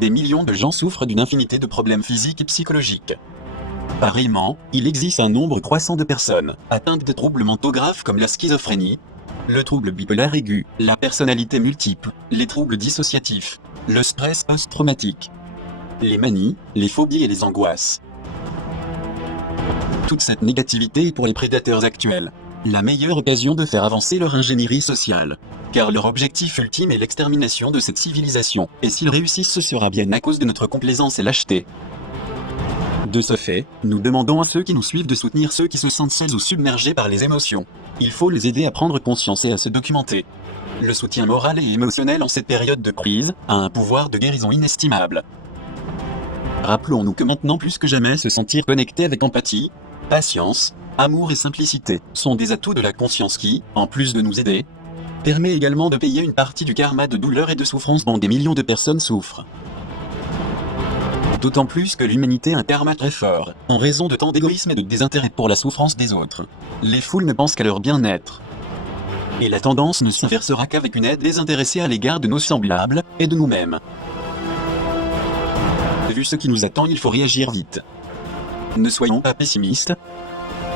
Des millions de gens souffrent d'une infinité de problèmes physiques et psychologiques. Pareillement, il existe un nombre croissant de personnes atteintes de troubles mentaux graves comme la schizophrénie, le trouble bipolaire aigu, la personnalité multiple, les troubles dissociatifs, le stress post-traumatique, les manies, les phobies et les angoisses. Toute cette négativité est pour les prédateurs actuels la meilleure occasion de faire avancer leur ingénierie sociale. Car leur objectif ultime est l'extermination de cette civilisation, et s'ils réussissent ce sera bien à cause de notre complaisance et lâcheté. De ce fait, nous demandons à ceux qui nous suivent de soutenir ceux qui se sentent seuls ou submergés par les émotions. Il faut les aider à prendre conscience et à se documenter. Le soutien moral et émotionnel en cette période de crise a un pouvoir de guérison inestimable. Rappelons-nous que maintenant plus que jamais se sentir connecté avec empathie, patience, amour et simplicité sont des atouts de la conscience qui, en plus de nous aider, permet également de payer une partie du karma de douleur et de souffrance dont des millions de personnes souffrent. D'autant plus que l'humanité a un karma très fort, en raison de tant d'égoïsme et de désintérêt pour la souffrance des autres. Les foules ne pensent qu'à leur bien-être. Et la tendance ne s'inversera qu'avec une aide désintéressée à l'égard de nos semblables et de nous-mêmes. Vu ce qui nous attend, il faut réagir vite. Ne soyons pas pessimistes,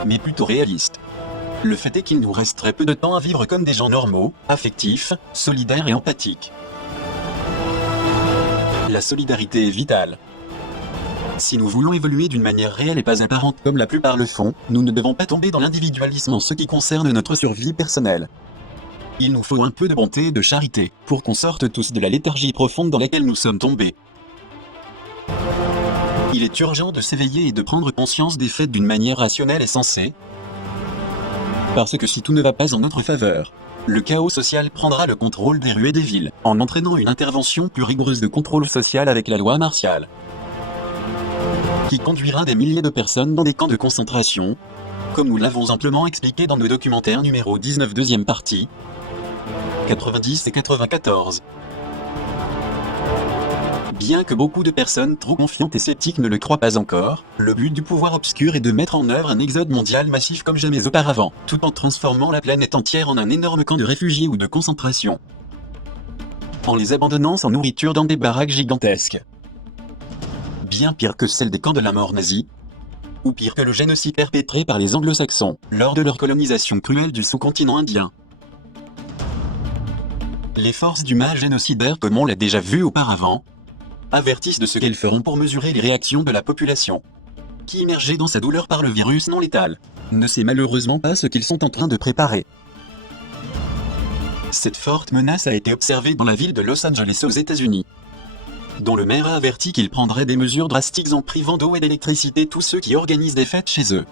mais plutôt réalistes. Le fait est qu'il nous reste très peu de temps à vivre comme des gens normaux, affectifs, solidaires et empathiques. La solidarité est vitale. Si nous voulons évoluer d'une manière réelle et pas apparente comme la plupart le font, nous ne devons pas tomber dans l'individualisme en ce qui concerne notre survie personnelle. Il nous faut un peu de bonté et de charité, pour qu'on sorte tous de la léthargie profonde dans laquelle nous sommes tombés. Il est urgent de s'éveiller et de prendre conscience des faits d'une manière rationnelle et sensée. Parce que si tout ne va pas en notre faveur, le chaos social prendra le contrôle des rues et des villes, en entraînant une intervention plus rigoureuse de contrôle social avec la loi martiale, qui conduira des milliers de personnes dans des camps de concentration, comme nous l'avons amplement expliqué dans nos documentaires numéro 19 deuxième partie, 90 et 94. Bien que beaucoup de personnes trop confiantes et sceptiques ne le croient pas encore, le but du pouvoir obscur est de mettre en œuvre un exode mondial massif comme jamais auparavant, tout en transformant la planète entière en un énorme camp de réfugiés ou de concentration, en les abandonnant sans nourriture dans des baraques gigantesques. Bien pire que celle des camps de la mort nazie, ou pire que le génocide perpétré par les anglo-saxons, lors de leur colonisation cruelle du sous-continent indien. Les forces du mal génocidaire, comme on l'a déjà vu auparavant, avertissent de ce qu'elles feront pour mesurer les réactions de la population, qui, immergée dans sa douleur par le virus non létal, ne sait malheureusement pas ce qu'ils sont en train de préparer. Cette forte menace a été observée dans la ville de Los Angeles aux États-Unis, dont le maire a averti qu'il prendrait des mesures drastiques en privant d'eau et d'électricité tous ceux qui organisent des fêtes chez eux.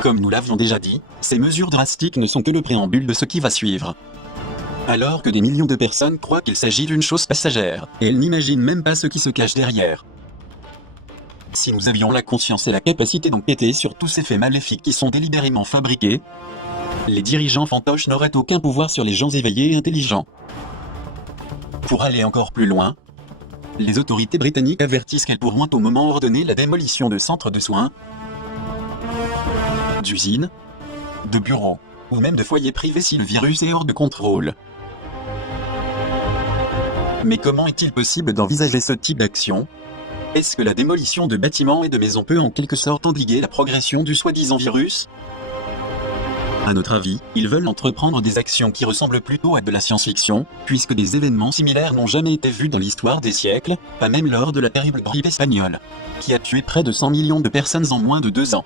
Comme nous l'avions déjà dit, ces mesures drastiques ne sont que le préambule de ce qui va suivre. Alors que des millions de personnes croient qu'il s'agit d'une chose passagère, et elles n'imaginent même pas ce qui se cache derrière. Si nous avions la conscience et la capacité d'enquêter sur tous ces faits maléfiques qui sont délibérément fabriqués, les dirigeants fantoches n'auraient aucun pouvoir sur les gens éveillés et intelligents. Pour aller encore plus loin, les autorités britanniques avertissent qu'elles pourront au moment ordonner la démolition de centres de soins, d'usines, de bureaux, ou même de foyers privés si le virus est hors de contrôle. Mais comment est-il possible d'envisager ce type d'action ? Est-ce que la démolition de bâtiments et de maisons peut en quelque sorte endiguer la progression du soi-disant virus ? À notre avis, ils veulent entreprendre des actions qui ressemblent plutôt à de la science-fiction, puisque des événements similaires n'ont jamais été vus dans l'histoire des siècles, pas même lors de la terrible grippe espagnole, qui a tué près de 100 millions de personnes en moins de 2 ans.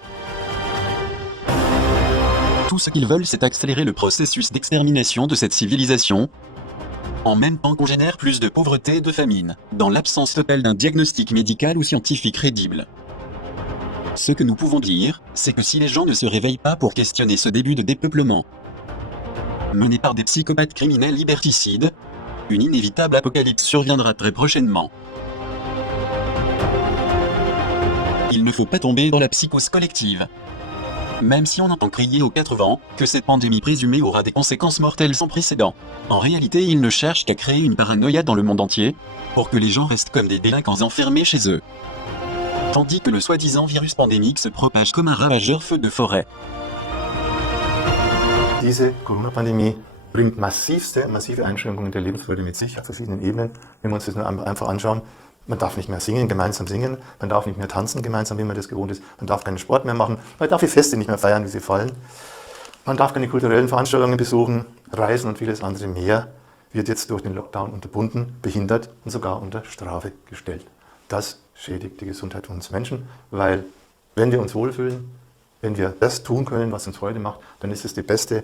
Tout ce qu'ils veulent, c'est accélérer le processus d'extermination de cette civilisation, en même temps qu'on génère plus de pauvreté et de famine, dans l'absence totale d'un diagnostic médical ou scientifique crédible. Ce que nous pouvons dire, c'est que si les gens ne se réveillent pas pour questionner ce début de dépeuplement, mené par des psychopathes criminels liberticides, une inévitable apocalypse surviendra très prochainement. Il ne faut pas tomber dans la psychose collective. Même si on entend crier aux 4 vents que cette pandémie présumée aura des conséquences mortelles sans précédent, en réalité ils ne cherchent qu'à créer une paranoïa dans le monde entier, pour que les gens restent comme des délinquants enfermés chez eux. Tandis que le soi-disant virus pandémique se propage comme un ravageur feu de forêt. Diese Corona-Pandemie bringt massive Einschränkungen der Lebensfreude mit sich auf verschiedenen Ebenen. Wenn wir uns das nur einfach anschauen, man darf nicht mehr gemeinsam singen, man darf nicht mehr tanzen gemeinsam, wie man das gewohnt ist, man darf keinen Sport mehr machen, man darf die Feste nicht mehr feiern, wie sie fallen, man darf keine kulturellen Veranstaltungen besuchen, reisen und vieles andere mehr wird jetzt durch den Lockdown unterbunden, behindert und sogar unter Strafe gestellt. Das schädigt die Gesundheit von uns Menschen, weil wenn wir uns wohlfühlen, wenn wir das tun können, was uns Freude macht, dann ist es die beste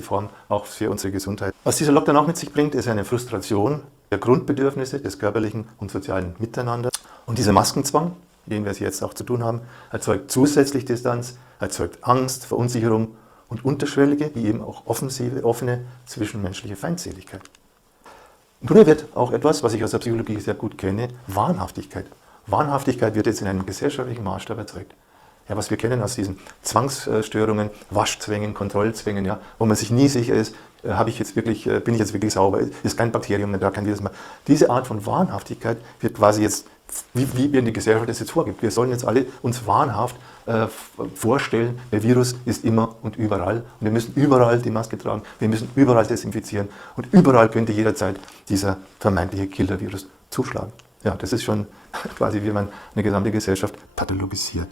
Form auch für unsere Gesundheit. Was dieser Lockdown auch mit sich bringt, ist eine Frustration der Grundbedürfnisse des körperlichen und sozialen Miteinanders. Und dieser Maskenzwang, den wir jetzt auch zu tun haben, erzeugt zusätzlich Distanz, erzeugt Angst, Verunsicherung und unterschwellige, wie eben auch offene zwischenmenschliche Feindseligkeit. Und nun wird auch etwas, was ich aus der Psychologie sehr gut kenne, Wahnhaftigkeit. Wahnhaftigkeit wird jetzt in einem gesellschaftlichen Maßstab erzeugt. Ja, was wir kennen aus diesen Zwangsstörungen, Waschzwängen, Kontrollzwängen, ja, wo man sich nie sicher ist, bin ich jetzt wirklich sauber, ist kein Bakterium mehr da, kein Virus mehr. Diese Art von Wahnhaftigkeit wird quasi jetzt, wie in die Gesellschaft das jetzt vorgibt. Wir sollen jetzt alle uns wahnhaft vorstellen, der Virus ist immer und überall und wir müssen überall die Maske tragen, wir müssen überall desinfizieren und überall könnte jederzeit dieser vermeintliche Killer-Virus zuschlagen. Ja, das ist schon quasi, wie man eine gesamte Gesellschaft pathologisiert.